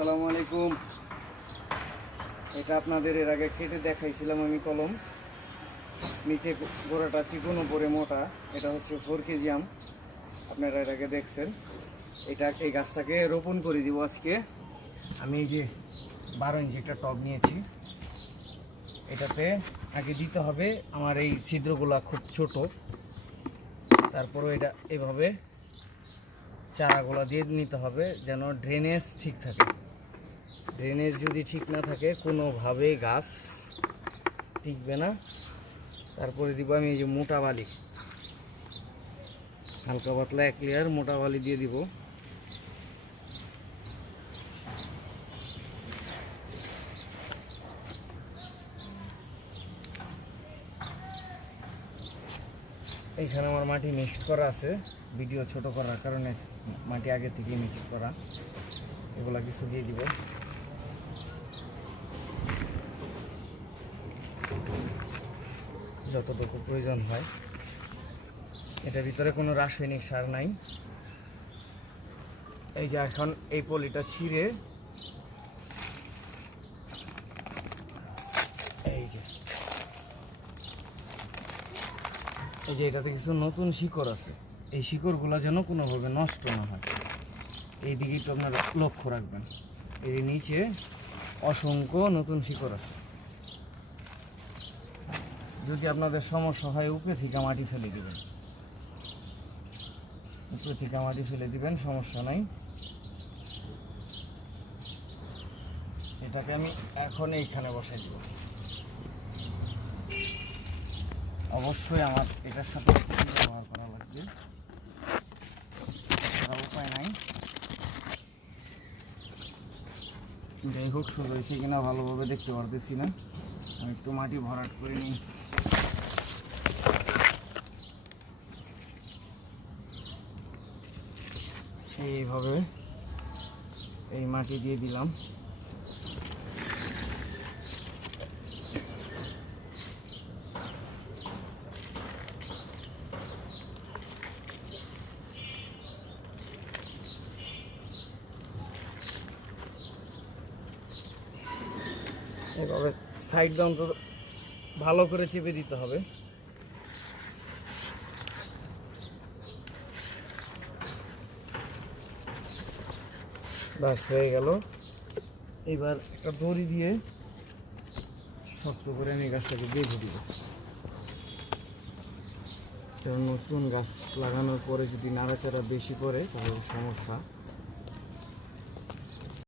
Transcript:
আসসালামু আলাইকুম। এটা আপনাদের এর আগে কেটে দেখাইছিলাম আমি কলম। নিচে গোড়াটা চিকন উপরে মোটা। এটা হচ্ছে 4 কেজি আম, আপনারা এর আগে দেখছেন। এই গাছটাকে রোপণ করে দিব আজকে। আমি এই যে 12 ইঞ্চি একটা টব নিয়েছি। এটাতে আগে দিতে হবে আমার এই ছিদ্রগুলা খুব ছোট, তারপরও এটা এভাবে চারাগুলা দিয়ে নিতে হবে যেন ড্রেনেজ ঠিক থাকে। ড্রেনেজ যদি ঠিক না থাকে কোনোভাবেই গাছ টিকবে না। তারপরে দিব আমি এই যে মোটা বালি, হালকা পাতলা 1 লেয়ার মোটা বালি দিয়ে দিব। এইখানে আমার মাটি মিক্সড করা আছে, ভিডিও ছোট করার কারণে মাটি আগে থেকে মিক্সড করা। এগুলা কিছু দিয়ে দিব। যতটুকু প্রয়োজন হয়। এটার ভিতরে কোনো রাসায়নিক সার নাই। এই যে এখন এই পলিটা ছিঁড়ে এই যে এটাতে কিছু নতুন শিকড় আছে। এই শিকড়গুলো যেন কোনোভাবে নষ্ট না হয়, এই দিকে একটু আপনারা লক্ষ্য রাখবেন। এই নিচে অসংখ্য নতুন শিকড় আছে। যদি আপনাদের সমস্যা হয় উপরে থেকে মাটি ফেলে দিবেন, উপরে থেকে মাটি ফেলে দিবেন, সমস্যা নাই। এটাকে আমি এখন এইখানে বসাই দিব। অবশ্যই আমার এটার সাথে ব্যবহার করা লাগবে, উপায় নাই। যাই হোক, শুরু হয়েছে কিনা ভালোভাবে দেখতে পারতেছি না। আমি একটু মাটি ভরাট করে নিই। এইভাবে এই মাটি দিয়ে দিলাম। এভাবে সাইড দিয়ে অন্তত ভালো করে চেপে দিতে হবে। বাস হয়ে গেল। এবার একটা দড়ি দিয়ে শক্ত করে আমি গাছটাকে বেঁধে দিব। নতুন গাছ লাগানোর পরে যদি নাড়াচাড়া বেশি করে তাহলে সমস্যা।